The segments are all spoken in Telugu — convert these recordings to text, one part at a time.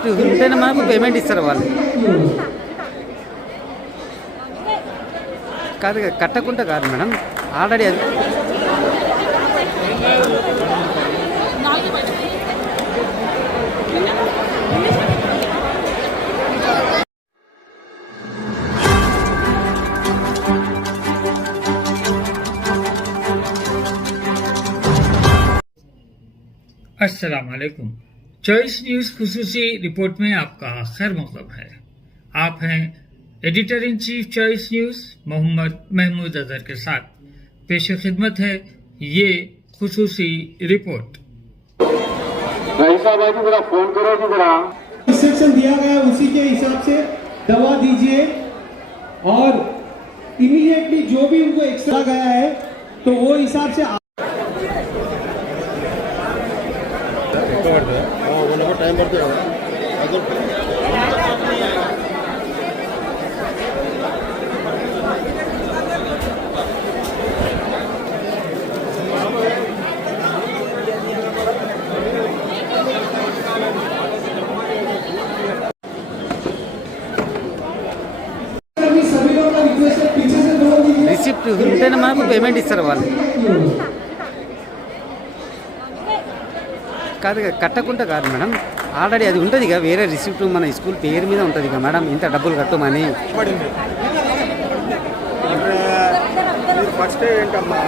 రిసిప్ట్ ఉంటేనే మనకు పేమెంట్ ఇస్తారు వాళ్ళు. కాదు కట్టకుండా కాదు మేడం, ఆల్రెడీ అది अस्सलाम वालेकुम। चॉइस न्यूज़ खुसूसी रिपोर्ट में आपका खैर मकदम है। आप हैं editor in chief choice news Mohammad Mahmood Azhar के साथ। पेश खिदमत है ये खुसूसी रिपोर्ट। फोन करो इंस्ट्रक्शन दिया गया उसी के हिसाब से दवा दीजिए और इमीडिएटली जो भी उनको एक्स्ट्रा गया है तो वो हिसाब से टाइम बढ़ते రిసిప్ట్ ఉంటేనే మనకు పేమెంట్ ఇస్తారు వాళ్ళు. కాదు కట్టకుండా కాదు మేడం, ఆల్రెడీ అది ఉంటుంది ఇక వేరే రిసిప్ట్ మన స్కూల్ పేరు మీద ఉంటుంది ఇక మేడం, ఇంత డబ్బులు కట్టమని. ఫస్ట్ ఏంటమ్మా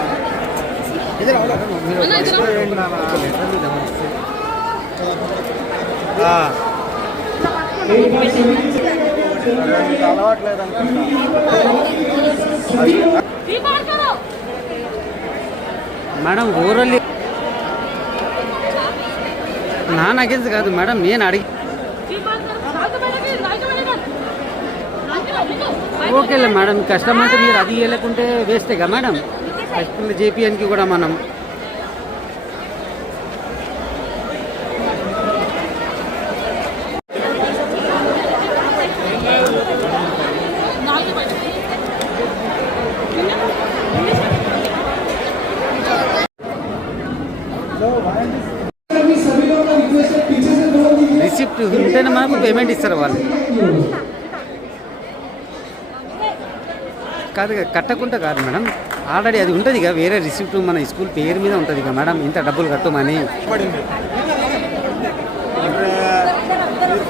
మేడం ఓరల్లీ నాన్ అగేన్స్ కాదు మేడం, నేను అడిగి ఓకేలే మేడం, కష్టం అంటే మీరు అది వెళ్ళకుంటే వేస్టేగా మేడం. స్కూల్ జేపీఎన్కి కూడా మనం రిసిప్ట్ ఉంటేనే మనకు పేమెంట్ ఇస్తారు వాళ్ళు. కాదు కట్టకుండా కాదు మేడం, ఆల్రెడీ అది ఉంటుంది ఇక వేరే రిసిప్ట్ మన స్కూల్ పేరు మీద ఉంటుంది ఇక మేడం, ఇంత డబ్బులు కట్టమని.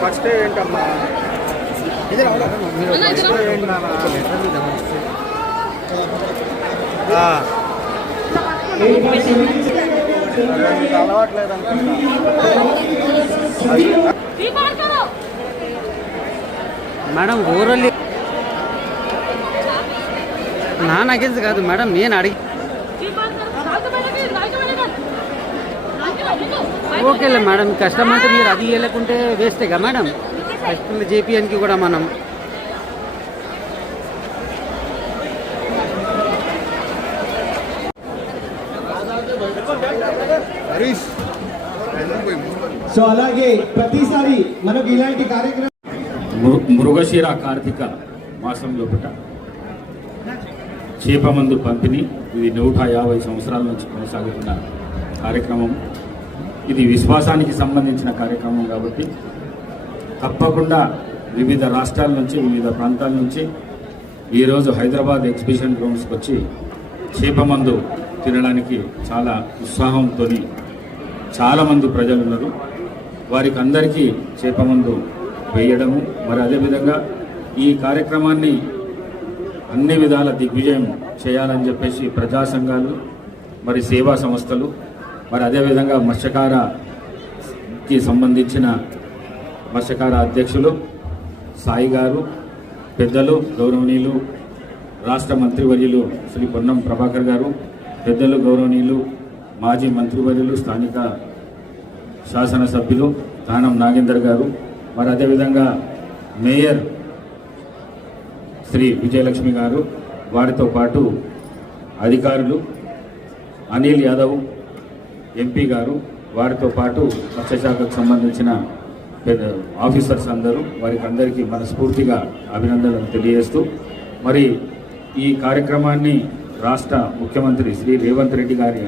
ఫస్ట్ ఏంటమ్మా మేడం ఓరల్లీ నాన్ అగేన్స్ కాదు మేడం, నేను అడిగి ఓకేలే మేడం, కష్టం అంటే మీరు అది వెళ్ళకుంటే వేస్టేగా మేడం. స్కూల్ జేపీఎన్కి కూడా మనం సో అలాగే ప్రతిసారి మనకు ఇలాంటి కార్యక్రమం మృగశిర కార్తీక మాసంలో చేపమందు పంపిణీ ఇది 150 సంవత్సరాల నుంచి కొనసాగుతున్న కార్యక్రమం. ఇది విశ్వాసానికి సంబంధించిన కార్యక్రమం కాబట్టి తప్పకుండా వివిధ రాష్ట్రాల నుంచి వివిధ ప్రాంతాల నుంచి ఈరోజు హైదరాబాద్ ఎగ్జిబిషన్ గ్రౌండ్స్కి వచ్చి చేపమందు తినడానికి చాలా ఉత్సాహంతో చాలామంది ప్రజలు ఉన్నారు. వారికి అందరికీ చేపమందు వేయడము, మరి అదేవిధంగా ఈ కార్యక్రమాన్ని అన్ని విధాల దిగ్విజయం చేయాలని చెప్పేసి ప్రజా సంఘాలు, మరి సేవా సంస్థలు, మరి అదేవిధంగా మత్స్యకారకి సంబంధించిన మత్స్యకార అధ్యక్షులు సాయి గారు, పెద్దలు గౌరవనీయులు రాష్ట్ర మంత్రివర్యులు శ్రీ పొన్నం ప్రభాకర్ గారు, పెద్దలు గౌరవనీయులు మాజీ మంత్రివర్యులు స్థానిక శాసనసభ్యులు తానం నాగేందర్ గారు, మరి అదేవిధంగా మేయర్ శ్రీ విజయలక్ష్మి గారు, వారితో పాటు అధికారులు అనిల్ యాదవ్ ఎంపీ గారు, వారితో పాటు మత్స్యశాఖకు సంబంధించిన ఆఫీసర్స్ అందరూ, వారికి అందరికీ మనస్ఫూర్తిగా అభినందనలు తెలియజేస్తూ, మరి ఈ కార్యక్రమాన్ని రాష్ట్ర ముఖ్యమంత్రి శ్రీ రేవంత్ రెడ్డి గారి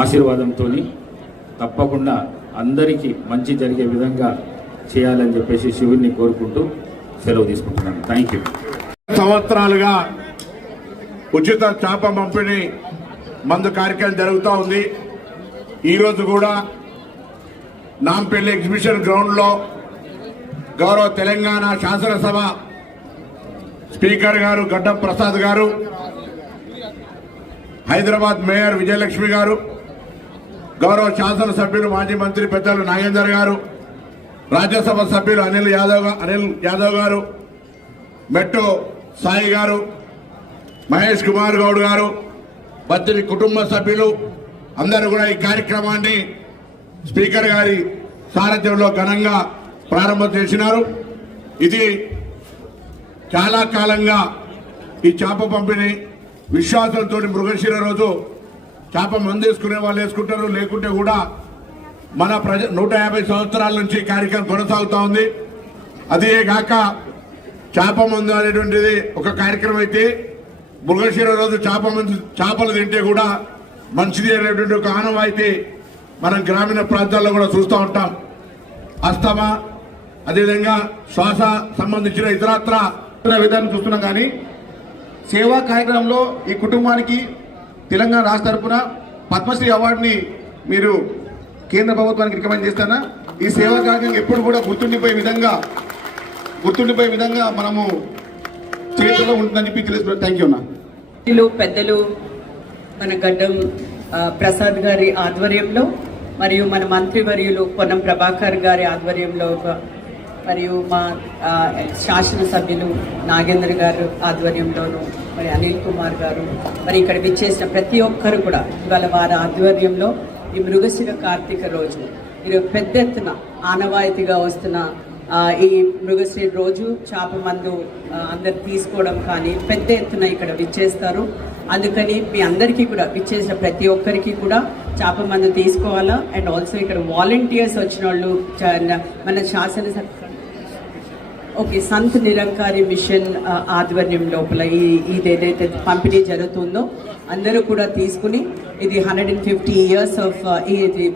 ఆశీర్వాదంతో తప్పకుండా అందరికీ మంచి జరిగే విధంగా చేయాలని చెప్పేసి శివుడిని కోరుకుంటూ సెలవు తీసుకుంటున్నాను. Thank you. సంవత్సరాలుగా ఉచిత చేప పంపిణీ మందు కార్యక్రమం జరుగుతూ ఉంది. ఈరోజు కూడా నాంపల్లి ఎగ్జిబిషన్ గ్రౌండ్లో గౌరవ తెలంగాణ శాసనసభ స్పీకర్ గారు గడ్డం ప్రసాద్ గారు, హైదరాబాద్ మేయర్ విజయలక్ష్మి గారు, గౌరవ శాసనసభ్యులు మాజీ మంత్రి పెద్దలు నాగేందర్ గారు, రాజ్యసభ సభ్యులు అనిల్ యాదవ్ గారు, మెట్టు సాయి గారు, మహేష్ కుమార్ గౌడ్ గారు, బత్తిని కుటుంబ సభ్యులు అందరూ కూడా ఈ కార్యక్రమాన్ని స్పీకర్ గారి సారథ్యంలో ఘనంగా ప్రారంభం చేసినారు. ఇది చాలా కాలంగా ఈ చేప పంపిణీ విశ్వాసంతో మృగశిర రోజు చేప మందు వేసుకునే వాళ్ళు వేసుకుంటారు, లేకుంటే కూడా మన 150 సంవత్సరాల నుంచి కార్యక్రమం కొనసాగుతూ ఉంది. అదే కాక చేప మందు అనేటువంటిది ఒక కార్యక్రమం అయితే మృగశిర రోజు చేపలు తింటే కూడా మంచిది అనేటువంటి ఒక ఆనవాయితీ మనం గ్రామీణ ప్రాంతాల్లో కూడా చూస్తూ ఉంటాం. అస్తమా అదేవిధంగా శ్వాస సంబంధించిన ఇతరత్ర విధానం చూస్తున్నాం. కానీ సేవా కార్యక్రమంలో ఈ కుటుంబానికి తెలంగాణ రాష్ట్ర తరఫున పద్మశ్రీ అవార్డుని మీరు కేంద్ర ప్రభుత్వానికి రికమెండ్ చేస్తారా? ఈ సేవా కార్యక్రమం ఎప్పుడు కూడా గుర్తుండిపోయే విధంగా మనము చేతుల్లో ఉంటుందని చెప్పి తెలుసు. థ్యాంక్ యూ అన్న. పెద్దలు మన గడ్డం ప్రసాద్ గారి ఆధ్వర్యంలో మరియు మన మంత్రివర్యులు పొన్నం ప్రభాకర్ గారి ఆధ్వర్యంలో మరియు మా శాసనసభ్యులు నాగేంద్ర గారు ఆధ్వర్యంలోను మరి అనిల్ కుమార్ గారు మరి ఇక్కడ విచ్చేసిన ప్రతి ఒక్కరు కూడా ఇవాళ వారి ఆధ్వర్యంలో ఈ మృగశిర కార్తీక రోజు ఇది పెద్ద ఎత్తున ఆనవాయితీగా వస్తున్న ఈ మృగశ్రీ రోజు చేప మందు అందరు తీసుకోవడం కానీ పెద్ద ఎత్తున ఇక్కడ విచ్చేస్తారు. అందుకని మీ అందరికీ కూడా విచ్చేసిన ప్రతి ఒక్కరికి కూడా చేప మందు తీసుకోవాలా. అండ్ ఆల్సో ఇక్కడ వాలంటీర్స్ వచ్చిన వాళ్ళు మన సంత్ నిరంకారి మిషన్ ఆధ్వర్యం లోపల ఇది ఏదైతే పంపిణీ జరుగుతుందో అందరూ కూడా తీసుకుని ఇది 150 years ఆఫ్ ఇది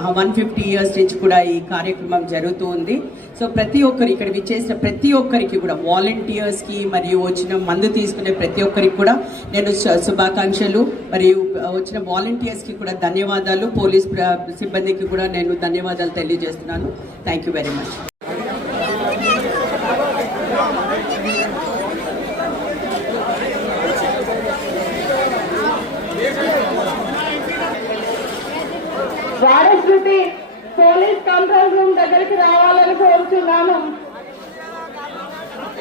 150 years నుంచి కూడా ఈ కార్యక్రమం జరుగుతూ ఉంది. సో ప్రతి ఒక్కరు ఇక్కడ విచ్చేసిన ప్రతి ఒక్కరికి కూడా వాలంటీర్స్కి మరియు వచ్చిన మందు తీసుకునే ప్రతి ఒక్కరికి కూడా నేను శుభాకాంక్షలు మరియు వచ్చిన వాలంటీర్స్కి కూడా ధన్యవాదాలు, పోలీస్ సిబ్బందికి కూడా నేను ధన్యవాదాలు తెలియజేస్తున్నాను. Thank you very much. వాడశృతి పోలీస్ కంట్రోల్ రూమ్ దగ్గరికి రావాలని కోరుతున్నాను.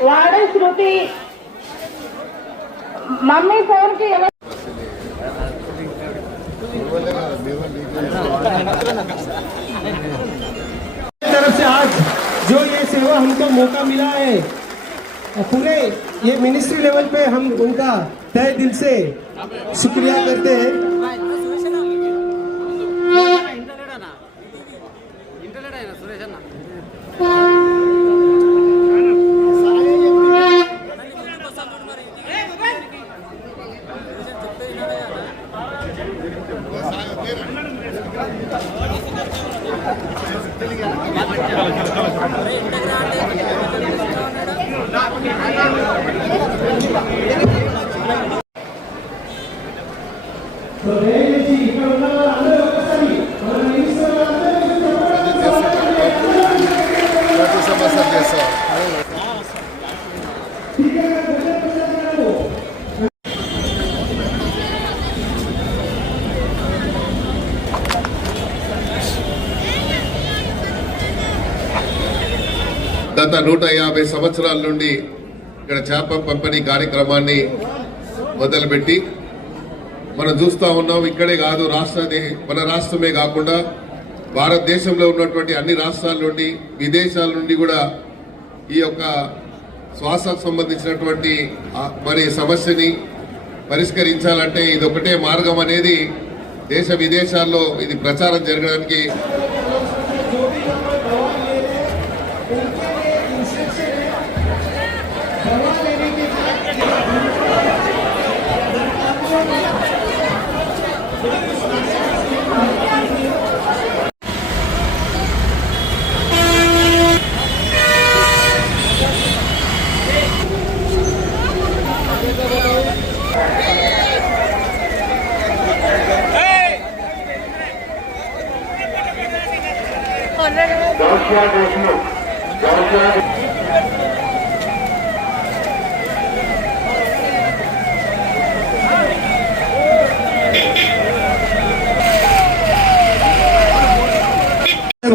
వాడశృతి మమ్మీ ఫోన్ కి तरफ से आज जो ये सेवा हमको मौका मिला है पूरे ये मिनिस्ट्री लेवल पे हम उनका तहे दिल से शुक्रिया करते हैं. గత 150 సంవత్సరాల నుండి ఇక్కడ చేప పంపిణీ కార్యక్రమాన్ని మొదలుపెట్టి మనం చూస్తూ ఉన్నాం. ఇక్కడే కాదు మన రాష్ట్రమే కాకుండా భారతదేశంలో ఉన్నటువంటి అన్ని రాష్ట్రాల నుండి విదేశాల నుండి కూడా ఈ యొక్క శ్వాసకు సంబంధించినటువంటి మరి సమస్యని పరిష్కరించాలంటే ఇది ఒకటే మార్గం అనేది దేశ విదేశాల్లో ఇది ప్రచారం జరగడానికి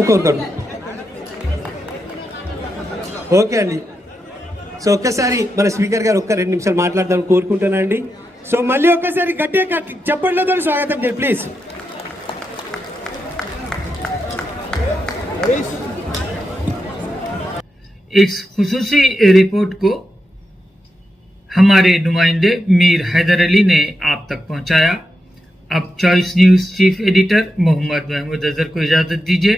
కోరుతాడు. ఓకే అండి. సో ఒక్కసారి మన స్పీకర్ గారు ఒక్క 2 నిమిషాలు మాట్లాడదాం కోరుకుంటున్నానండి. సో మళ్ళీ ఒక్కసారి గట్టిగా చెప్పండితో స్వాగతం చేయండి ప్లీజ్. इस खुसूसी रिपोर्ट को हमारे नुमाइंदे मीर हैदर अली ने आप तक पहुंचाया। अब choice news chief editor Mohammad Mahmood Azhar को इजाजत दीजिए।